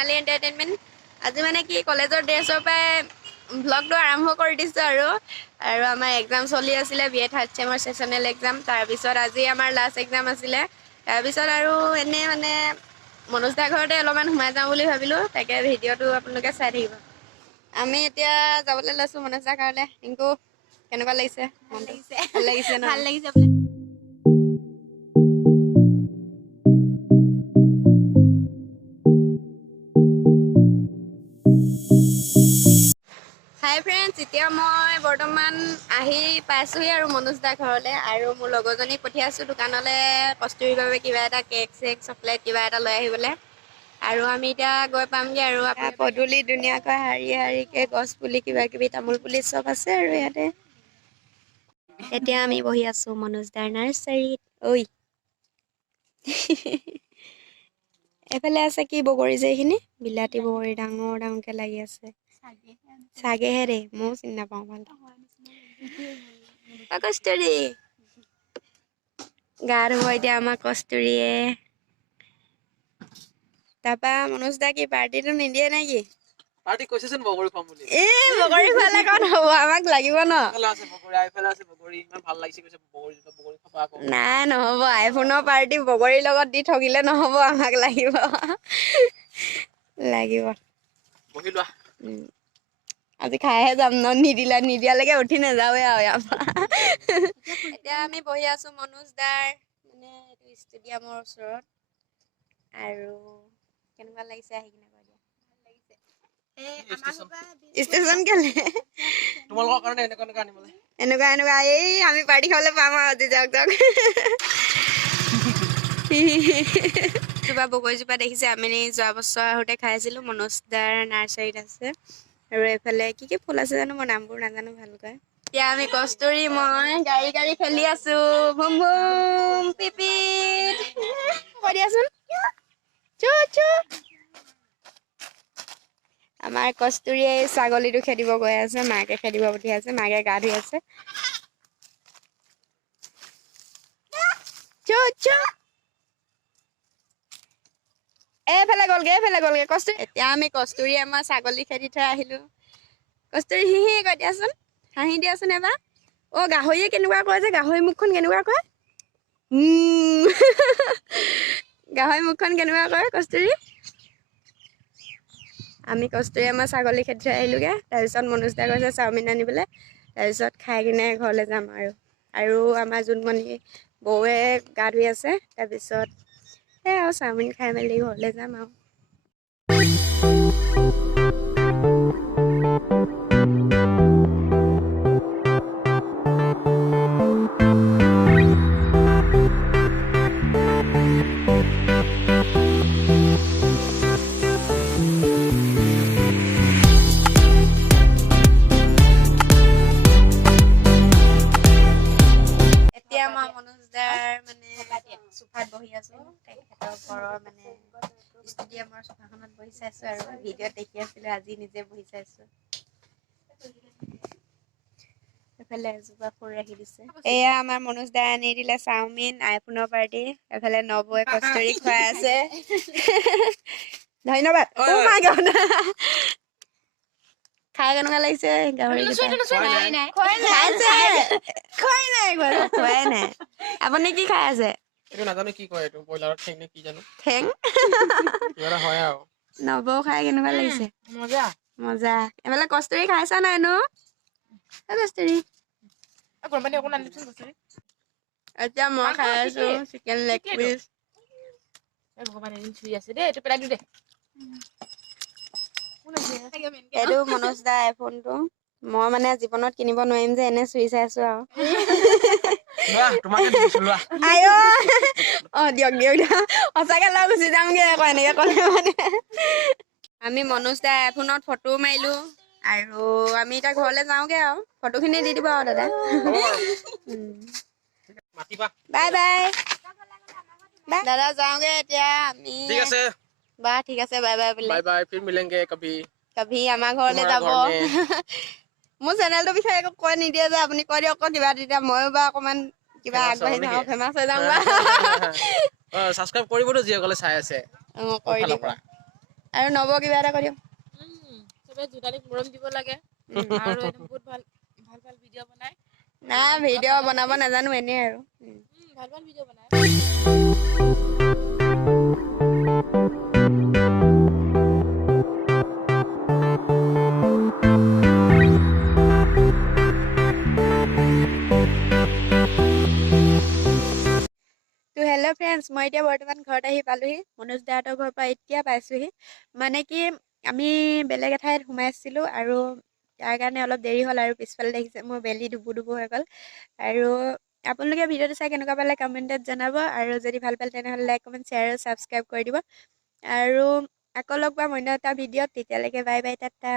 সোণালী entertainment. আজি মানে কি কলেজৰ ড্ৰেছৰ পৰাই ব্লগটো আৰম্ভ কৰি দিছোঁ আৰু আমাৰ এক্সাম চলি আছিলে বি এ থাৰ্ড চেমৰ ছেছনেল এক্সাম। তাৰপিছত আজি আমাৰ লাষ্ট এক্সাম আছিলে। তাৰপিছত আৰু এনেই মানে মনোজ দাৰ ঘৰতে অলপমান সোমাই যাওঁ বুলি ভাবিলোঁ। তাকে ভিডিঅ'টো আপোনালোকে চাই থাকিব। আমি এতিয়া যাবলৈ লৈছোঁ মনোজ দাৰ ঘৰলৈ। ৰিংকু কেনেকুৱা লাগিছে? ভাল লাগিছে ন? ভাল লাগিছে। হাই ফ্ৰেণ্ডছ, এতিয়া মই বৰ্তমান আহি পাইছোঁহি আৰু মনোজ দাৰ ঘৰলৈ। আৰু মোৰ লগৰজনীক পঠিয়াইছোঁ দোকানলৈ কস্তুৰীৰ বাবে কিবা এটা কেক চেক চকলেট কিবা এটা লৈ আহিবলৈ। আৰু আমি এতিয়া গৈ পামগৈ আৰু পদূলি ধুনীয়াকৈ শাৰী শাৰীকৈ গছ পুলি কিবা কিবি তামোল পুলি চব আছে আৰু ইয়াতে। এতিয়া আমি বহি আছোঁ মনোজ দাৰ নাৰ্চাৰীত। ঐ এইফালে আছে কি বগৰী যে এইখিনি বিলাতী বগৰী ডাঙৰ ডাঙৰকৈ লাগি আছে। চাগেহে দেই, ময়ো চিনি নাপাওঁ ভাল। কস্তুৰী গা ধুব এতিয়া আমাৰ কস্তুৰীয়ে। তাৰপা মনোজ দা কি পাৰ্টিটো নিদিয়ে নেকি? পাৰ্টি কৈছেচোন বগৰী খাম বুলি। বগৰী খোৱালে ক'ত হ'ব, আমাক লাগিব ন। নাই নহ'ব, আইফোনৰ পাৰ্টি বগৰীৰ লগত দি ঠগিলে নহ'ব, আমাক লাগিব। লাগিব আজি খাইহে যাম ন, নিদিয়ালৈকে উঠি নাযাওঁৱে আৰু ইয়াৰ পৰা। এতিয়া আমি বহি আছোঁ মনোজ দাৰ মানে এইটো ষ্টেডিয়ামৰ ওচৰত। আৰু কেনেকুৱা লাগিছে আহি কিনে কৈ দিয়া। ষ্টেচন কেলে তোমালোকৰ কাৰণে এনেকুৱা আনিবলৈ এনেকুৱা এই আমি পাৰ্টি খাবলৈ পাম আৰু আজি যাওক জোপা বগৰীজোপা দেখিছে, আমি যোৱা বছৰ আহোঁতে খাইছিলোঁ। মনোজ দাৰ নাৰ্চাৰীত আছে। আৰু এইফালে কি কি ফুল আছে জানো, মই নামবোৰ নাজানো ভালকৈ। এতিয়া আমি কস্তুৰী মই গাড়ী খেলি আছো। ভুম ভুম পিপিত কৈ দিয়াচোন। আমাৰ কস্তুৰীয়ে ছাগলীটো খেদিব গৈ আছে, মাকে খেদিব পঠিয়াইছে, মাকে গা ধুই আছে। এইফালে গ'লগে কস্তুৰী। এতিয়া আমি কস্তুৰী আমাৰ ছাগলী খেদি থৈ আহিলোঁ। কস্তুৰী হিহি কৈ দিয়াচোন, হাঁহি দিয়াচোন এবাৰ। অ' গাহৰিয়ে কেনেকুৱা কয় যে, গাহৰি মুখখন কেনেকুৱা কয়? গাহৰি মুখখন কেনেকুৱা কয় কস্তুৰী? আমি কস্তুৰী আমাৰ ছাগলী খেদি থৈ আহিলোঁগৈ। তাৰপিছত মনোজ দাই কৈছে চাওমিন আনিবলৈ। তাৰপিছত খাই কিনে ঘৰলৈ যাম আৰু আমাৰ জোনমণি বৌৱে গা ধুই আছে। তাৰপিছত সেই আৰু চাওমিন খাই মেলি ঘৰলৈ যাম আৰু। এতিয়া মই মনোজ দাৰ মানে চোফাত বহি আছো। তেখেতৰ ঘৰৰ মানে ষ্টেডিয়ামৰ চোফাখনত বহি চাইছো আৰু ভিডিঅ'ত দেখি আছিলো, আজি নিজে বহি চাইছো। এইফালে এজোপা ফুল ৰাখি দিছে। এয়া আমাৰ মনোজ দাই আনি দিলে চাওমিন, আইফোনৰ পাৰ্টি। এইফালে নবৌৱে কস্তুৰী খুৱাই আছে। ধন্যবাদ। খাই কেনেকুৱা লাগিছে গাহৰি? আপুনি কি খাই আছে? এইটো নাজানো কি কয়, এইটো ব্ৰইলাৰৰ ঠেং নে কি জানো। ঠেং কিবা এটা হয় আৰু। নবৌ খাই কেনেকুৱা লাগিছে? মজা। এইফালে কস্তুৰী খাইছা নাই নো? কস্তুৰী এতিয়া মই খাই আছো চিকেন লেগ পিচ। এইটো মনোজ দা আইফোনটো। মই মানে জীৱনত কিনিব নোৱাৰিম যে এনে চুই চাইছো আৰু। দিয়ক সঁচাকে লৈ গুচি যামগে আকৌ এনেকে ক'লে মানে। আমি মনোজ দা আইফোনত ফটো মাৰিলো আৰু আমি এতিয়া ঘৰলৈ যাওঁগে আৰু। ফটোখিনি দি দিব আৰু দাদা। বাই বাই দাদা, যাওঁগে এতিয়া আমি। ঠিক আছে বা ঠিক আছে, বাই বাই বোলে। বাই বাই, ফিৰ মিলেংগে কভি। আমাৰ ঘৰলৈ যাব। মোৰ চেনেলটোৰ বিষয়ে একো কৈ নিদিয়ে যে, আপুনি কৈ দিয়ক আকৌ কিবা। তেতিয়া ময়ো বা অকণমান কিবা আগবাঢ়ি যাওঁ, ফেমাছ হৈ যাওঁ বা। ছাবস্ক্ৰাইব কৰিবতো যিসকলে চাই আছে। কৰি দিব। আৰু নব কিবা এটা কৰি দিয়ক। চবে জোতালীক মৰম দিব লাগে আৰু একদম বহুত ভাল ভাল ভাল ভিডিঅ' বনায় না ভিডিঅ' বনাব নাজানো এনেই আৰু ভাল ভাল ভিডিঅ' বনায় তো হেল্ল' ফ্ৰেণ্ডছ, মই এতিয়া বৰ্তমান ঘৰত আহি পালোহি। মনোজ দাহঁতৰ ঘৰৰ পৰা এতিয়া পাইছোহি। মানে কি আমি বেলেগ এঠাইত সোমাইছিলোঁ আৰু তাৰ কাৰণে অলপ দেৰি হ'ল আৰু পিছফালে দেখিছে মোৰ বেলি ডুবু ডুবু হৈ গ'ল। আৰু আপোনালোকে ভিডিঅ'টো চাই কেনেকুৱা পালে কমেণ্টত জনাব, আৰু যদি ভাল পালে তেনেহ'লে লাইক কমেণ্ট শ্বেয়াৰ আৰু ছাবস্ক্ৰাইব কৰি দিব। আৰু আকৌ লগ পাম অন্য এটা ভিডিঅ'ত। তেতিয়ালৈকে বাই বাই, টাটা।